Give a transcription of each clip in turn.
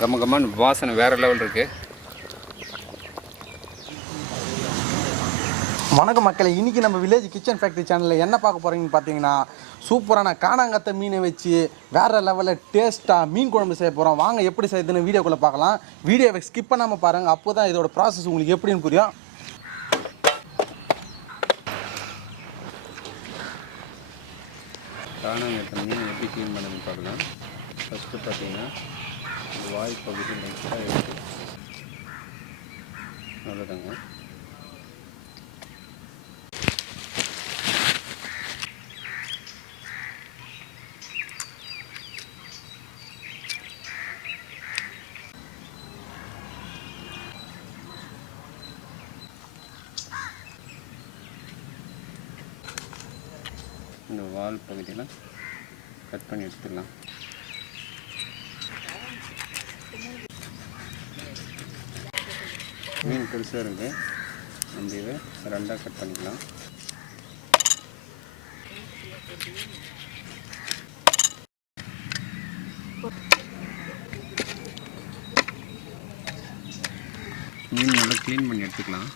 கம்ம கம்மன் வாசனை வேறு லெவல் இருக்குது. வணக்கம் மக்களை, இன்றைக்கி நம்ம வில்லேஜ் கிச்சன் ஃபேக்ட்ரி சேனலில் என்ன பார்க்க போகிறீங்கன்னு பார்த்தீங்கன்னா, சூப்பரான கானாங்கத்தை மீனை வச்சு வேறு லெவலில் டேஸ்ட்டாக மீன் குழம்பு செய்ய போகிறோம். வாங்க எப்படி செய்யுதுன்னு வீடியோக்குள்ளே பார்க்கலாம். வீடியோவை ஸ்கிப் பண்ணாமல் பாருங்கள், அப்போ தான் இதோட ப்ராசஸ் உங்களுக்கு எப்படின்னு புரியும். கானாங்கத்தை மீன் எப்படி க்ளீன் பண்ணணும்னு பார்க்கலாம். ஃபஸ்ட்டு பார்த்தீங்கன்னா வாய் பகுதி லைட்டாக எடுத்து நல்லதாங்க. இந்த வால் பகுதியில் கட் பண்ணி எடுத்துடலாம். மீன் பெருசாக இருக்குது, அந்த இதை ரெண்டாக கட் பண்ணிக்கலாம். மீன் நல்லா க்ளீன் பண்ணி எடுத்துக்கலாம்.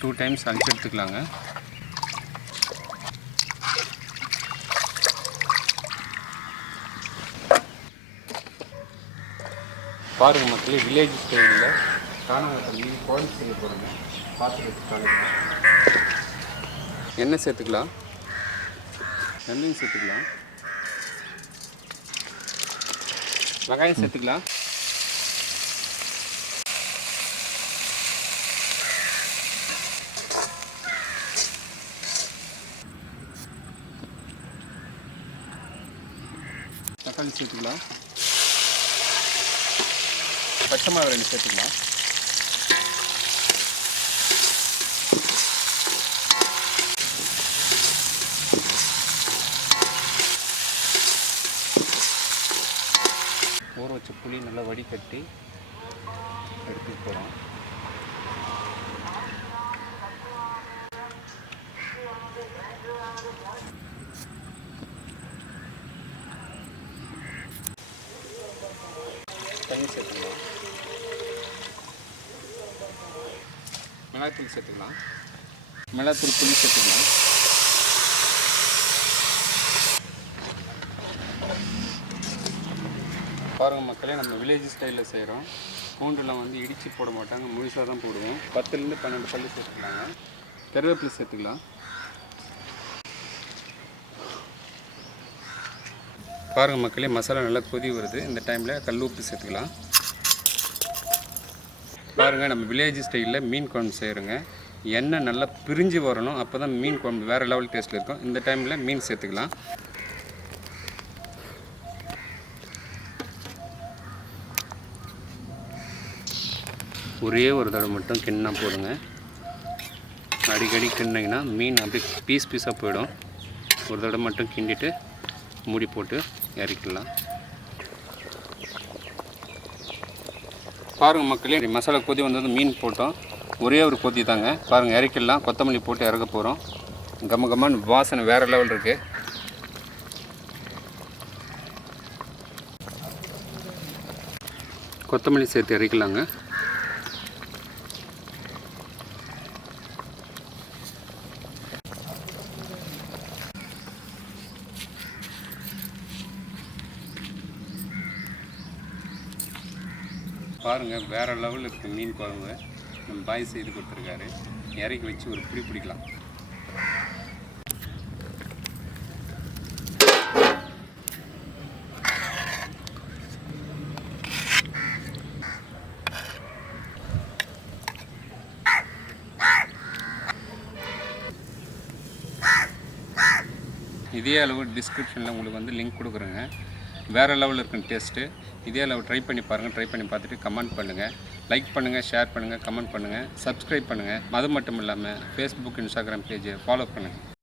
டூ டைம்ஸ் அழிச்சு எடுத்துக்கலாங்க. பாருங்கள் மக்களே, வில்லேஜ் ஸ்டைலில் கானாங்கத்தை மீன் குழம்பு செய்ய போகிறோங்க. பார்த்துட்டு எண்ணெய் சேர்த்துக்கலாம், வெந்தயம் சேர்த்துக்கலாம், வெங்காயம் சேர்த்துக்கலாம், தக்காளி சேர்த்துக்கலாம், பச்சை மிளகாய் 2 சேர்த்துக்கலாம், ஊற வச்ச புளி நல்லா வடிகட்டி எடுத்துட்டு போகிறோம். தண்ணி சேர்த்துக்கலாம், மிளகாத்தூள் சேர்த்துக்கலாம், மிளகாத்தூள் புளி சேர்த்துக்கலாம். பாருங்கள் மக்களே, நம்ம வில்லேஜ் ஸ்டைலில் செய்கிறோம். பூண்டுலாம் வந்து இடித்து போட மாட்டாங்க, முழுசாக தான் போடுவோம். 10லேருந்து 12 பல்லு சேர்த்துக்கலாங்க. கருவேப்பிலை சேர்த்துக்கலாம். பாருங்கள் மக்களே, மசாலா நல்லா கொதி வருது. இந்த டைமில் கல் உப்பு சேர்த்துக்கலாம். பாருங்கள், நம்ம வில்லேஜ் ஸ்டைலில் மீன் குழம்பு செய்கிறோங்க. எண்ணெய் நல்லா பிரிஞ்சு வரணும், அப்போ தான் மீன் குழம்பு வேறு லெவல் டேஸ்ட்டில் இருக்கும். இந்த டைமில் மீன் சேர்த்துக்கலாம். ஒரே ஒரு தடவை மட்டும் கிண்ணா போடுங்க. அடிக்கடி கிண்டிங்கன்னா மீன் அப்படியே பீஸ் பீஸாக போயிடும். ஒரு தடவை மட்டும் கிண்டிட்டு மூடி போட்டு இறக்கிடலாம். பாருங்கள் மக்களே, மசாலா கொதி வந்தது, மீன் போட்டோம். ஒரே ஒரு கொதி தாங்க. பாருங்கள், இறக்கிடலாம். கொத்தமல்லி போட்டு இறக்க போகிறோம். கம்ம கம்மன் வாசனை வேறு லெவல் இருக்குது. கொத்தமல்லி சேர்த்து இறக்கலாங்க. பாருங்கள், வேறு லெவலில் இருக்குது மீன் குழம்பு. நம்ம பாய் செய்து கொடுத்துருக்காரு. இறக்கி வச்சு ஒரு பிடி பிடிக்கலாம். இதே அளவு டிஸ்கிரிப்ஷனில் உங்களுக்கு வந்து லிங்க் கொடுக்குறேங்க. வேறு லெவலில் இருக்குன்னு டேஸ்ட்டு. இதே அளவு ட்ரை பண்ணி பாருங்கள். ட்ரை பண்ணி பார்த்துட்டு கமெண்ட் பண்ணுங்கள், லைக் பண்ணுங்கள், ஷேர் பண்ணுங்கள், கமெண்ட் பண்ணுங்கள், சப்ஸ்கிரைப் பண்ணுங்கள். அது மட்டும் இல்லாமல் ஃபேஸ்புக், இன்ஸ்டாகிராம் பேஜை ஃபாலோ பண்ணுங்கள்.